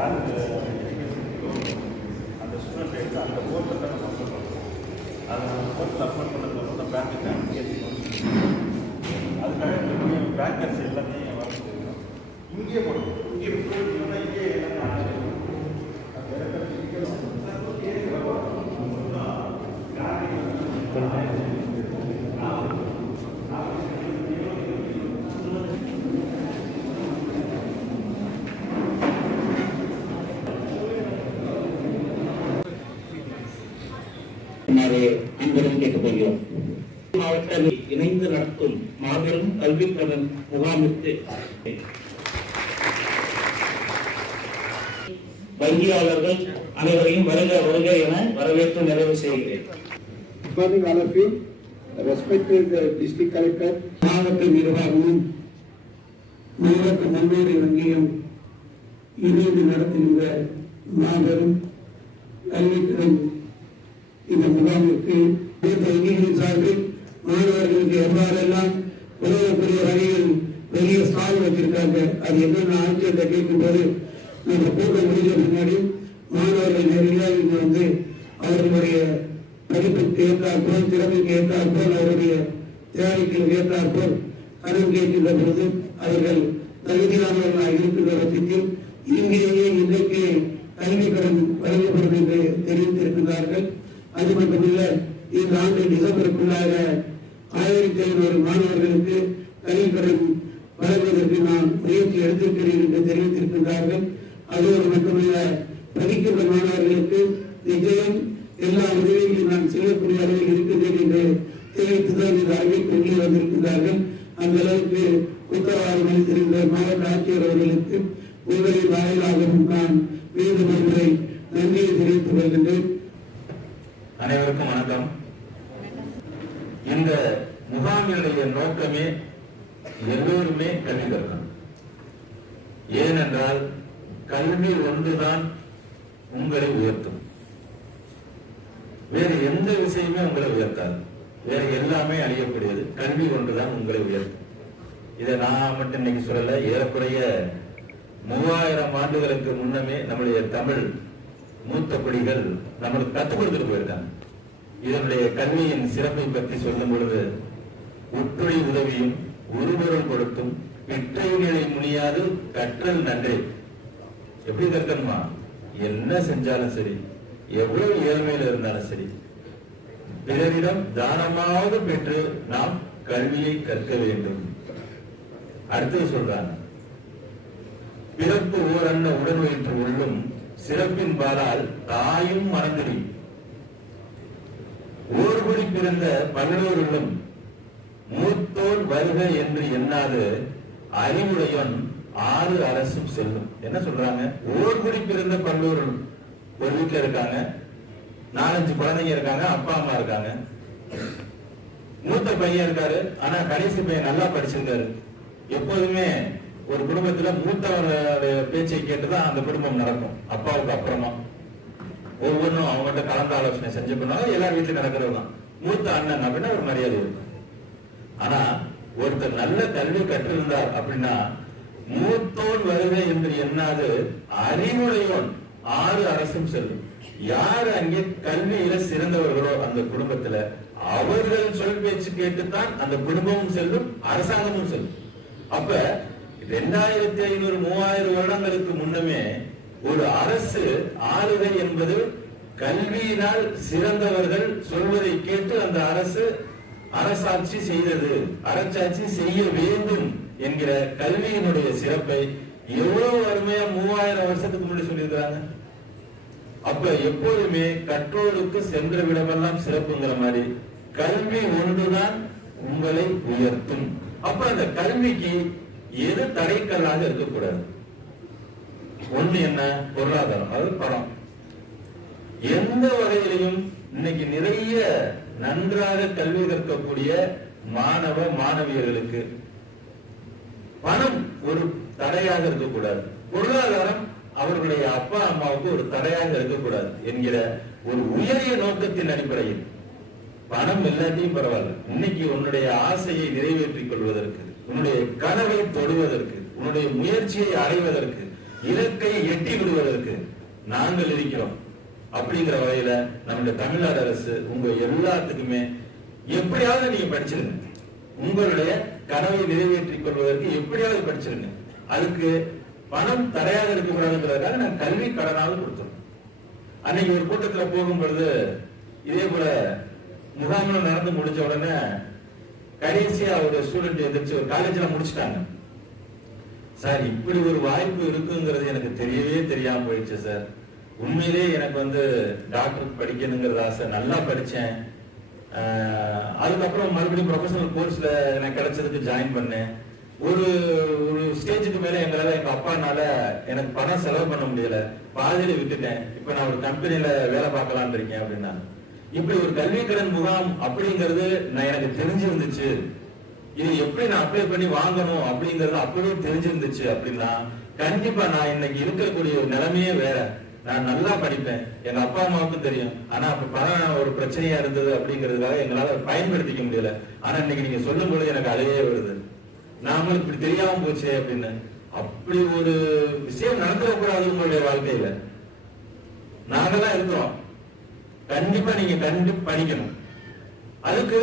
யாருக்கு அந்த ஸ்டூடெண்ட் எடுத்து அந்த போர்ட்டில் தான் நம்ம அப்லோட் பண்ணுறோம். அதை நம்ம போர்ட்டில் அப்லோட் பண்ணதுக்கப்புறம் அந்த பேங்க்கு அதுக்காக பேங்கர்ஸ் எல்லாமே வர முடியும். இங்கேயே போடுவோம். இங்கே போட்டீங்கன்னா இங்கே எல்லாமே அன்புடன் கேட்டுக்கொள்கிறோம். மாவட்டத்தில் இணைந்து நடத்தும் மாபெரும் கல்விக்கடன் முகாமிற்கு வங்கியாளர்கள் அனைவரையும் வருக வருக என வரவேற்று நிறைவு செய்கிறேன். மாவட்ட நிர்வாகமும் மாவட்ட நன்மையை வங்கியும் இணைந்து நடத்துகின்ற மாபெரும் கல்விக்கடன் இந்த முகாமிற்கு வங்கிகளின் சார்பில் மாணவர்களுக்கு எவ்வாறெல்லாம் உதவக்கூடிய வகையில் பெரிய ஸ்டால் வச்சிருக்காங்க. அது என்னென்ன ஆட்சியத்தை கேட்கும்போது நம்ம கூட்டம் முடிஞ்ச பின்னாடி மாணவர்கள் நேரடியாக இங்கு வந்து அவர்களுடைய படிப்புக்கு ஏற்றாற்போல், திறமைக்கு ஏற்றாற்போல், அவருடைய தேவைக்கு ஏற்றாற்போல் கடன் கேட்கின்ற பொழுது அவர்கள் தகுதியானவர்களாக இருக்கின்ற பட்சத்தில் இங்கேயே இன்றைக்கு கல்வி கடன் வழங்கப்படும் என்று தெரிவித்திருக்கிறார்கள். அது மட்டுமில்ல, இந்த ஆண்டு டிசம்பருக்குள்ளாக 1500 மாணவர்களுக்கு கல்வி கடன் வழங்குவதற்கு நான் முயற்சி எடுத்திருக்கிறேன் என்று தெரிவித்திருக்கின்றார்கள். அதோடு மட்டுமல்ல, படிக்கின்ற மாணவர்களுக்கு நிச்சயம் எல்லா உதவிகளையும் நான் செய்யக்கூடிய அளவில் இருக்கின்றேன் என்று தெரிவித்துதான் இந்த அறிவிப்பு வெளியே வந்திருக்கின்றார்கள். அந்த அளவுக்கு உத்தரவாதம் அளித்திருந்த மாவட்ட ஆட்சியர் அவர்களுக்கு உங்களின் வாயிலாகவும் நான் மீண்டும் ஒன்றை நன்றியை தெரிவித்துக் கொள்கின்றேன். அனைவருக்கும் வணக்கம். இந்த முகாமினுடைய நோக்கமே எல்லோருமே கல்வி கற்கணும். ஏனென்றால் கல்வி ஒன்றுதான் உங்களை உயர்த்தும். வேறு எந்த விஷயமே உங்களை உயர்த்தாது. வேற எல்லாமே அழியக்கூடியது. கல்வி ஒன்றுதான் உங்களை உயர்த்தும். இதை நான் மட்டும் இன்னைக்கு சொல்லல. ஏறக்குறைய 3000 ஆண்டுகளுக்கு முன்னமே நம்முடைய தமிழ் மூத்த குடிகள் நம்மளுக்கு கற்றுக் கொடுத்துட்டு போயிருக்காங்க. இதனுடைய கல்வியின் சிறப்பை பற்றி சொல்லும் பொழுது, உற்றுழி உதவியும் ஒருவரும் கொடுத்தும் பிற்றைகளை முனியாது கற்றல் நன்றே. எப்படி கற்கணுமா? என்ன செஞ்சாலும் சரி, எவ்வளவு ஏழ்மையில இருந்தாலும் சரி, பிறரிடம் தானமாவது பெற்று நாம் கல்வியை கற்க வேண்டும். அடுத்தது சொல்றாங்க, பிறப்பு ஓரன்ன உடன் வயிற்று உள்ளும் சிறப்பின் பாலால் தாயும் மறந்துடி. ஓர்குடி பிறந்த பல்லோருள்ளும் மூத்தோர் வருக என்று எண்ணாது அறிவுடையன் 6 அரசும் செல்லும். என்ன சொல்றாங்க? ஓர்குடி பிறந்த பல்லோருள் ஒரு வீட்டுல இருக்காங்க, 4-5 குழந்தைங்க இருக்காங்க, அப்பா அம்மா இருக்காங்க. மூத்த பையன் இருக்காரு, ஆனா கடைசி பையன் நல்லா படிச்சிருக்காரு. எப்போதுமே ஒரு குடும்பத்துல மூத்தவருடைய பேச்சை கேட்டுதான் அந்த குடும்பம் நடக்கும். அப்பாவுக்கு அப்புறமா ஒவ்வொன்றும் அவங்ககிட்ட கலந்து ஆலோசனை செஞ்சு பண்ணாலும் எல்லாரும் வீட்டுல நடக்கிறது தான். மூத்த அண்ணன் அப்படின்னா ஒரு மரியாதை இருக்கும். ஆனா ஒருத்தர் நல்ல கல்வி கற்றிருந்தார் அப்படின்னா, மூத்தோன் வருகை என்று எண்ணாது அறிவுடையோன் 6 அரசும் செல்லும். யாரு அங்கே கல்வியில சிறந்தவர்களோ அந்த குடும்பத்துல அவர்கள் சொல் பேச்சு கேட்டுத்தான் அந்த குடும்பமும் செல்லும், அரசாங்கமும் செல்லும். அப்ப 2500 3000 வருடங்களுக்கு முன்னமே ஒரு அரசு ஆளுகை என்பது கல்வியினால் சிறந்தவர்கள் சொல்வதை கேட்டு அந்த அரசு அரசாட்சி செய்தது, அரசாட்சி செய்ய வேண்டும் என்கிற கல்வியினுடைய சிறப்பை எவ்வளவு அருமையா 3000 வருஷத்துக்கு முன்னாடி சொல்லியிருக்கிறாங்க. அப்ப எப்போதுமே கற்றோருக்கு சென்ற விடமெல்லாம் சிறப்புங்கிற மாதிரி கல்வி ஒன்றுதான் உங்களை உயர்த்தும். அப்ப அந்த கல்விக்கு எது தடைக்கல்லாக இருக்கக்கூடாது. ஒண்ணு என்ன? பொருளாதாரம், அது பணம். எந்த வகையிலையும் இன்னைக்கு நிறைய நன்றாக கல்வி கற்கக்கூடிய மாணவ மாணவியர்களுக்கு பணம் ஒரு தடையாக இருக்கக்கூடாது. பொருளாதாரம் அவர்களுடைய அப்பா அம்மாவுக்கு ஒரு தடையாக இருக்கக்கூடாது என்கிற ஒரு உயரிய நோக்கத்தின் அடிப்படையில் பணம் எல்லாத்தையும் பரவாயில்ல, இன்னைக்கு உன்னுடைய ஆசையை நிறைவேற்றிக் கொள்வதற்கு, உன்னுடைய கனவை தொடுவதற்கு, உன்னுடைய முயற்சியை அடைவதற்கு இலக்கை எட்டி விடுவதற்கு நாங்கள் இருக்கிறோம் அப்படிங்கிற வகையில நம்முடைய தமிழ்நாடு அரசு உங்க எல்லாத்துக்குமே எப்படியாவது நீங்க படிச்சிருங்க, உங்களுடைய கனவை நிறைவேற்றிக் கொள்வதற்கு எப்படியாவது படிச்சிருங்க. அதுக்கு பணம் தடையாக இருக்கக்கூடாதுங்கிறதுக்காக நான் கல்வி கடனாவது கொடுத்தோம். அன்னைக்கு ஒரு கூட்டத்துல போகும் பொழுது இதே போல முகாம்ல நடந்து முடிஞ்ச உடனே கடைசியா ஒரு ஸ்டூடெண்ட் எதிர்த்து ஒரு காலேஜ்ல முடிச்சுட்டாங்க. சார், இப்படி ஒரு வாய்ப்பு இருக்குங்கிறது எனக்கு தெரியவே தெரியாம போயிடுச்சு சார். உண்மையிலே எனக்கு டாக்டர் படிக்கணுங்கிறது ஆசை, நல்லா படிச்சேன். அதுக்கப்புறம் மறுபடியும் ப்ரொஃபஷனல் கோர்ஸ்ல எனக்கு கிடைச்சதுக்கு ஜாயின் பண்ணேன். ஒரு ஒரு ஸ்டேஜுக்கு மேல எங்களால எங்க அப்பானால எனக்கு பணம் செலவு பண்ண முடியல, பாதியில விட்டுட்டேன். இப்ப நான் ஒரு கம்பெனில வேலை பார்க்கலான் இருக்கேன் அப்படின்னா, இப்படி ஒரு கல்வி கடன் முகாம் அப்படிங்கிறது எனக்கு தெரிஞ்சிருந்துச்சு. இது எப்படி நான் அப்ளை பண்ணி வாங்கணும் அப்படிங்கறது அப்பவே தெரிஞ்சிருந்துச்சு அப்படின்னா கண்டிப்பா நான் இன்னைக்கு இருக்கக்கூடிய ஒரு நிலைமையே வேற. நான் நல்லா படிப்பேன், எங்க அப்பா அம்மாவுக்கும் தெரியும். ஆனா அப்ப பணம் ஒரு பிரச்சனையா இருந்தது அப்படிங்கிறதுக்காக எங்களால பயன்படுத்திக்க முடியல. ஆனா இன்னைக்கு நீங்க சொல்லும் பொழுது எனக்கு அதையே வருது, நாமளும் இப்படி தெரியாம போச்சு அப்படின்னு. அப்படி ஒரு விஷயம் நடந்துடக்கூடாது உங்களுடைய வாழ்க்கையில. நாங்கெல்லாம் இருக்கிறோம், கண்டிப்பா நீங்க படிக்கணும். அதுக்கு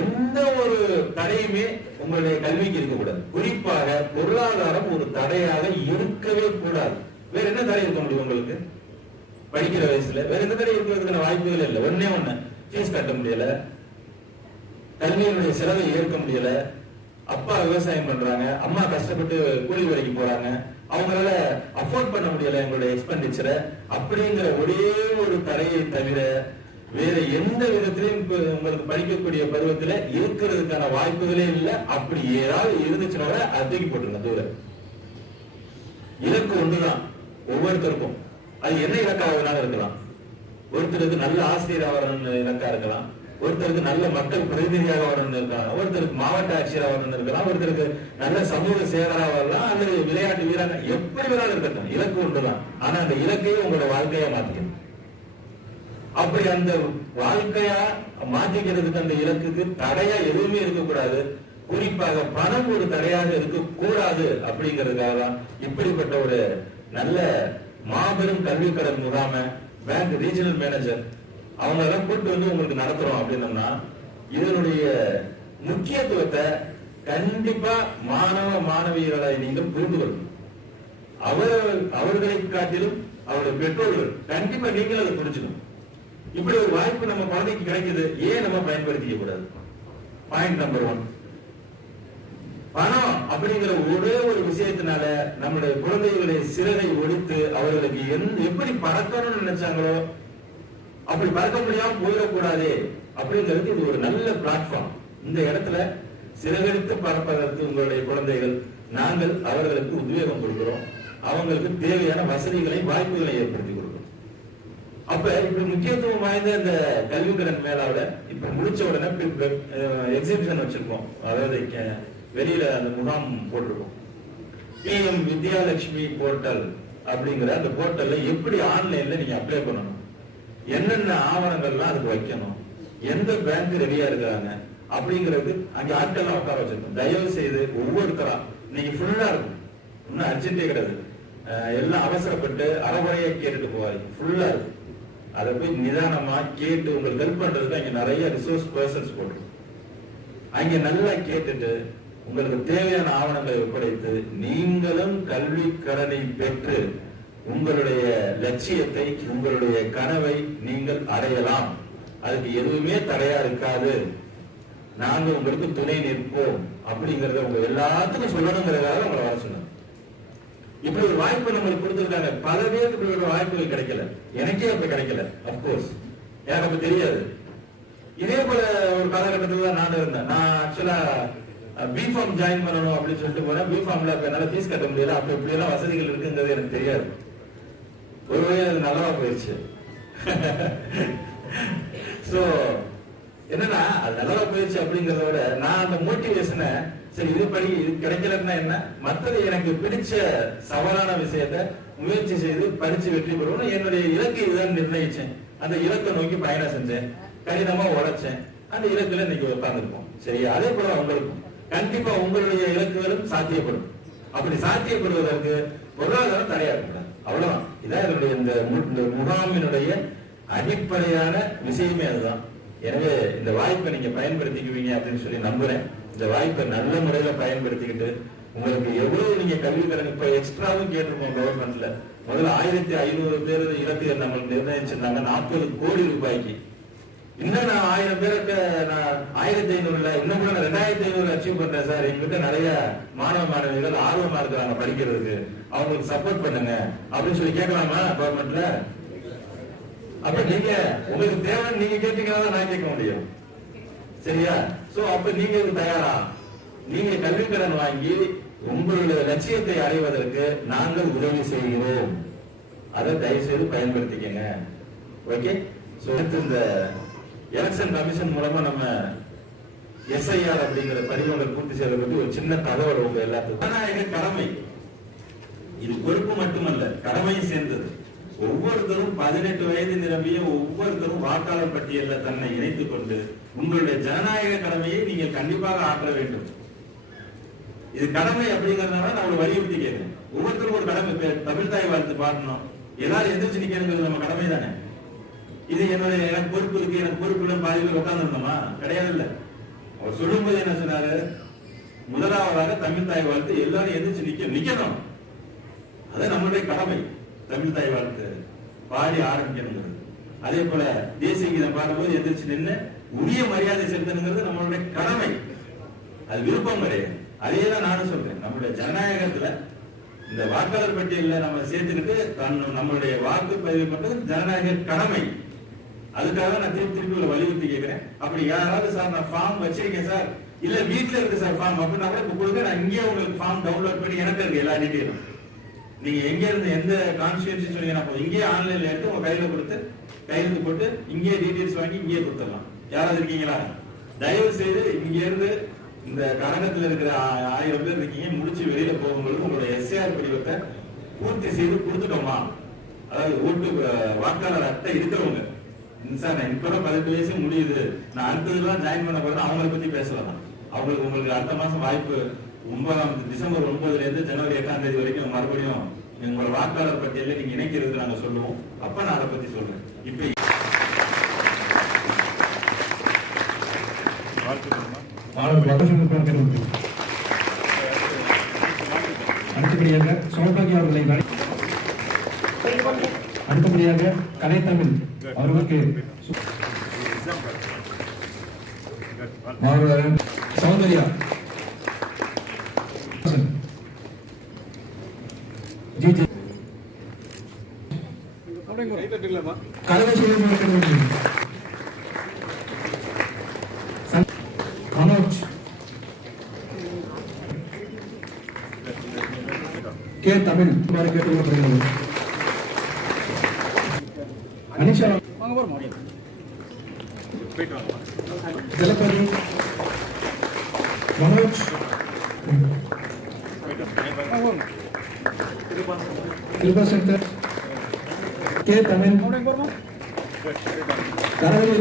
எந்த ஒரு தடையுமே உங்களுடைய கல்விக்கு இருக்கக்கூடாது. குறிப்பாக பொருளாதாரம் ஒரு தடையாக இருக்கவே கூடாது. வேற என்ன தடை இருக்க முடியும் உங்களுக்கு? படிக்கிற வயசுல வேற எந்த தடை இருக்கிறதுக்கான வாய்ப்புகள் இல்லை. ஒன்னே ஒண்ணு, ஃபீஸ் கட்ட முடியல, கல்வியினுடைய செலவை ஏற்க முடியல, அப்பா விவசாயம் பண்றாங்க, அம்மா கஷ்டப்பட்டு கூலி வேலைக்கு போறாங்க, அவங்களால அஃபோர்ட் பண்ண முடியல எங்களுடைய எக்ஸ்பெண்டிச்சரை. அப்படிங்கிற ஒரே ஒரு தடையை தவிர வேற எந்த விதத்திலையும் உங்களுக்கு படிக்கக்கூடிய பருவத்துல இருக்கிறதுக்கான வாய்ப்புகளே இல்லை. அப்படி ஏதாவது இருந்துச்சுன்னா அது தூக்கி போட்டுருங்க தூரம். இலக்கு ஒன்றுதான் ஒவ்வொருத்தருக்கும். அது என்ன இலக்காக வேணாலும் இருக்கலாம். ஒருத்தருக்கு நல்ல ஆசிரியர் வரணும்னு இலக்கா இருக்கலாம், ஒருத்தருக்கு நல்ல மக்கள் பிரதிநிதியாக வரணும்னு இருக்கலாம், ஒருத்தருக்கு மாவட்ட ஆட்சியராக வரணும்னு இருக்கலாம், ஒருத்தருக்கு நல்ல சமூக சேவராக வரலாம், அல்லது விளையாட்டு வீரர், எப்படி வேணாலும் இருக்கட்டும். இலக்கு ஒன்றுதான். ஆனா அந்த இலக்கையே உங்களோட வாழ்க்கையா மாத்திக்கணும். அப்படி அந்த வாழ்க்கையா மாத்திக்கிறதுக்கு அந்த இலக்குக்கு தடையா எதுவுமே இருக்கக்கூடாது. குறிப்பாக பணம் ஒரு தடையாக இருக்கக்கூடாது. அப்படிங்கிறதுக்காக தான் இப்படிப்பட்ட ஒரு நல்ல மாபெரும் கல்வி கடன் முகாம பேங்க் ரீஜனல் மேனேஜர் அவங்க எல்லாம் கூட்டு உங்களுக்கு நடத்துறோம் அப்படின்னோம்னா, இதனுடைய முக்கியத்துவத்தை கண்டிப்பா மாணவ மாணவியர்களை நீங்கள் புரிந்து கொள்ளணும். அவர்களை காட்டிலும் அவருடைய பெற்றோர்கள் கண்டிப்பா நீங்கள் அதை புரிஞ்சுக்கணும். இப்படி ஒரு வாய்ப்பு நம்ம குழந்தைக்கு கிடைக்குது, ஏன் நம்ம பயன்படுத்திக்க கூடாது? பாயிண்ட் நம்பர் 1, பணம் அப்படிங்கிற ஒரே ஒரு விஷயத்தினால நம்முடைய குழந்தைகளை சிறகை ஒழித்து அவர்களுக்கு எப்படி பறக்கணும்னு நினைச்சாங்களோ அப்படி பறக்க முடியாம போயிடக்கூடாது அப்படிங்கிறது இது ஒரு நல்ல பிளாட்ஃபார்ம். இந்த இடத்துல சிறகடித்து பறப்பதற்கு உங்களுடைய குழந்தைகள் நாங்கள் அவர்களுக்கு உத்வேகம் கொடுக்கிறோம். அவங்களுக்கு தேவையான வசதிகளை வாய்ப்புகளை ஏற்படுத்தி கொடுக்கிறோம். அப்ப இப்படி முக்கியத்துவம் வாய்ந்த இந்த கல்வி கடன் மேலாவில இப்ப முடிச்ச உடனே எக்ஸிபிஷன் வச்சிருக்கோம். அதாவது வெளியில அந்த முகாம் போட்டிருக்கோம். பிஎம் வித்யாலட்சுமி போர்ட்டல் அப்படிங்கிற அந்த போர்ட்டல்ல எப்படி ஆன்லைன்ல நீங்க அப்ளை பண்ணணும், என்னென்ன ஆவணங்கள்லாம் அதுக்கு வைக்கணும், எந்த பேங்க் ரெடியா இருக்காங்க அப்படிங்கிறது அங்க ஆட்கள்லாம் உட்கார வச்சிருக்கோம். தயவு செய்து ஒவ்வொருத்தரா நீங்க ஃபுல்லா இருக்கும், இன்னும் அர்ஜென்டே கிடையாது, எல்லாம் அவசரப்பட்டு அறகுறையா கேட்டுட்டு போவாங்க. ஃபுல்லா இருக்கும், அதை போய் நிதானமா கேட்டு உங்களுக்கு ஹெல்ப் பண்றதுக்கு அங்க நிறைய ரிசோர்ஸ் பர்சன்ஸ் போட்டு அங்க நல்லா கேட்டுட்டு உங்களுக்கு தேவையான ஆவணங்களை ஒப்படைத்து நீங்களும் கல்வி கடனை பெற்று உங்களுடைய லட்சியத்தை உங்களுடைய கனவை நீங்கள் அடையலாம். அதுக்கு எதுவுமே தடையா இருக்காது. நாங்க உங்களுக்கு துணை நிற்போம் அப்படிங்கறத உங்க எல்லாத்துக்கும் சொல்லணுங்கிறதாக உங்களை வர சொன்னோம். இப்படி ஒரு வாய்ப்பு நம்மளுக்கு கொடுத்துருக்காங்க. பல பேருக்கு இப்படி ஒரு வாய்ப்புகள் கிடைக்கல, எனக்கே அப்ப கிடைக்கல. அப்கோர்ஸ் எனக்கு அப்ப தெரியாது. இதே போல ஒரு காலகட்டத்தில் தான் நான் இருந்தேன். நான் ஆக்சுவலா பிஃபார்ம் ஜாயின் பண்ணணும் அப்படின்னு சொல்லிட்டு போறேன். பிஃபார்ம்ல என்னால ஃபீஸ் கட்ட முடியல. அப்ப இப்படி எல்லாம் வசதிகள் இருக்குங்கிறது எனக்கு தெரியாது. ஒருவே அது நல்லவா போயிடுச்சு. சோ என்னன்னா அது நல்லவா போயிடுச்சு அப்படிங்கறத விட நான் அந்த மோட்டிவேஷனை சரி இது படி இது கிடைக்கலன்னா என்ன, மற்றது எனக்கு பிடிச்ச சவாலான விஷயத்த முயற்சி செய்து படிச்சு வெற்றி பெறுவோம். என்னுடைய இலக்கு இதுதான் நிர்ணயிச்சேன். அந்த இலக்கை நோக்கி பயணம் செஞ்சேன், கடினமா உழைச்சேன். அந்த இலக்குல இன்னைக்கு உட்கார்ந்துருப்போம். சரி, அதே போல உங்களுக்கும் கண்டிப்பா உங்களுடைய இலக்குகளும் சாத்தியப்படும். அப்படி சாத்தியப்படுவதற்கு பொருளாதாரம் தடையா இருக்கு. அவ்வளவுதான். இதான் இதனுடைய இந்த முகாமினுடைய அடிப்படையான விஷயமே அதுதான். எனவே இந்த வாய்ப்பை நீங்க பயன்படுத்திக்குவீங்க அப்படின்னு சொல்லி நம்புறேன். இந்த வாய்ப்பை நல்ல முறையில பயன்படுத்திக்கிட்டு உங்களுக்கு எவ்வளவு நீங்க கல்வி கடன் இப்ப எக்ஸ்ட்ராவும் கேட்டிருக்கோம் கவர்மெண்ட்ல. முதல்ல 1500 பேர் இலக்கு நம்மளுக்கு நிர்ணயிச்சிருந்தாங்க 40 கோடி ரூபாய்க்கு. இன்னும் நான் 1000 பேருக்கு நான் 1500 இன்னும் கூட 2500 அச்சீவ் பண்றேன் சார். எங்கிட்ட நிறைய மாணவ மாணவிகள் ஆர்வமா இருக்கிறாங்க படிக்கிறதுக்கு, அவங்களுக்கு சப்போர்ட் பண்ணுங்க அப்படின்னு சொல்லி கேட்கலாமா கவர்மெண்ட்ல? அப்ப நீங்க உங்களுக்கு தேவைன்னு நீங்க கேட்டீங்கன்னா நான் கேட்க முடியும். சரியா? சோ அப்ப நீங்க தயாரா? நீங்க கல்வி கடன் வாங்கி உங்களுடைய லட்சியத்தை அடைவதற்கு நாங்கள் உதவி செய்கிறோம். அதை தயவு செய்து பயன்படுத்திக்கங்க. ஓகே. சோ இந்த எலெக்ஷன் கமிஷன் மூலமா நம்ம எஸ்ஐஆர் அப்படிங்கிற படிவங்கள் பூர்த்தி செய்வதற்கு ஒரு சின்ன தகவல் உங்க எல்லாத்துக்கும். ஜனநாயக கடமை இது பொறுப்பு மட்டுமல்ல, கடமையும் சேர்ந்தது. ஒவ்வொருத்தரும் 18 வயது நிரம்பிய ஒவ்வொருத்தரும் வாக்காளர் பட்டியலில் தன்னை இணைத்துக் கொண்டு உங்களுடைய ஜனநாயக கடமையை நீங்கள் கண்டிப்பாக ஆற்ற வேண்டும். இது கடமை அப்படிங்கறதுனால நான் வலியுறுத்தி கேட்கிறேன். ஒவ்வொருத்தரும் ஒரு கடமை. தமிழ் தாய் வாழ்த்து பாடணும், எல்லாரும் எந்திரிச்சு நிக்கணுங்கிறது நம்ம கடமை தானே. இது என்னுடைய எனக்கு பொறுப்பு இருக்கு, எனக்கு பொறுப்பு இல்லை பாதி பேர் உட்கார்ந்துருந்தோமா? கிடையாது. இல்ல, அவர் சொல்லும் போது என்ன சொன்னாரு? முதலாவதாக தமிழ் தாய் வாழ்த்து எல்லாரும் எந்திரிச்சு நிக்கணும். அது நம்மளுடைய கடமை. தமிழ் தாய் வாழ்த்து பாடி ஆரம்பிக்கணுங்கிறது. அதே போல தேசிய கீதம் பாடும்போது எதிர்த்து நின்று உரிய மரியாதை செலுத்தணுங்கிறது நம்மளுடைய கடமை. அது விருப்பம் கிடையாது. அதே தான் நானும் சொல்றேன். நம்மளுடைய ஜனநாயகத்துல இந்த வாக்காளர் பட்டியலில் நம்ம சேர்த்துக்கிட்டு நம்மளுடைய வாக்கு பதிவு பண்றது ஜனநாயக கடமை. அதுக்காக நான் திருப்பி வலியுறுத்தி கேட்கிறேன். அப்படி யாராவது சார் நான் ஃபார்ம் வச்சிருக்கேன் சார், இல்ல வீட்டுல இருக்கு சார் ஃபார்ம் அப்படின்னா கூட கொடுங்க, நான் இங்கே உங்களுக்கு ஃபார்ம் டவுன்லோட் பண்ணி எனக்கு இருக்கு எல்லா டீட்டெயிலும். நீங்க எங்க இருந்து எந்த கான்ஸ்டியூன்சி சொன்னீங்கன்னா இங்கே ஆன்லைன்ல எடுத்து உங்க கையில கொடுத்து கையெழுத்து போட்டு இங்கே டீடைல்ஸ் வாங்கி இங்கே கொடுத்துடலாம். யாராவது இருக்கீங்களா? தயவு செய்து இங்க இருந்து இந்த கழகத்தில் இருக்கிற 1000 பேர் இருக்கீங்க, முடிச்சு வெளியில போகும்போது உங்களுடைய எஸ்ஏஆர் படிவத்தை பூர்த்தி செய்து கொடுத்துட்டோமா? அதாவது ஓட்டு வாக்காளர் அட்டை இருக்கிறவங்க சார் நான் இப்பதான் 18 வயசு முடியுது, நான் அடுத்ததுலாம் ஜாயின் பண்ண போறேன், அவங்களை பத்தி பேசலாம். உங்களுக்கு அடுத்த மாசம் வாய்ப்பு டிசம்பர் 9 இருந்து ஜனவரி 8ஆம் தேதி வரைக்கும் மறுபடியும் உங்களோட வாக்காளர் பட்டியலில் நீங்க இணைக்கிறது நாங்க சொல்லுவோம். அப்ப நான் அதை பத்தி சொல்றேன். இப்ப அடுத்தபடியாக சௌபாகியா அவர்களை அடுத்தபடியாக கலைத்தமிழ் அவர்களுக்கு சௌந்தர்யா கலவை செய்ய மனோஜ் கே தமிழ் கேட்டுக்கொள்ளப்படுகிறது. அனிஷா ஜலபதி மனோஜ் கிருபாசங்கர் கே தமிழ் கரவலி